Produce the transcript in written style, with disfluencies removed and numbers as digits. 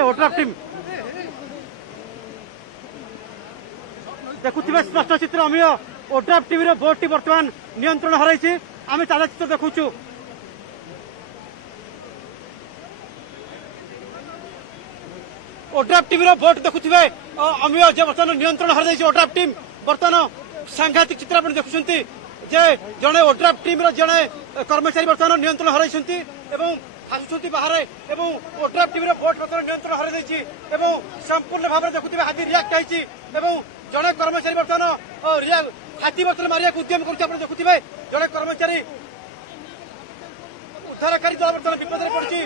ODRAF team देखुवे स्पष्ट चित्र अमीय ODRAF team boat T बर्तमान नियंत्रण हर आम चलचित्र देखु ओड्राफ टीम बोट देखुवे अमीय जे बर्तमान नियंत्रण हर ओड्राफ टीम बर्तमान सांघातिक चित्र आप देखुं जे जड़े ओड्राफ टीम जड़े कर्मचारी बर्तमान नियंत्रण हर आसुँच बाहर ओड्राफ टीम बोट बर्तमान नियंत्रण हर संपूर्ण भाव में देखुवे हाथी रियाक्ट होती जड़े कर्मचारी बर्तमान हाथी बर्तमान मारिया उद्यम कर देखुवे जड़े कर्मचारी उद्धारकारी दल बर्तमान विपद में पड़ी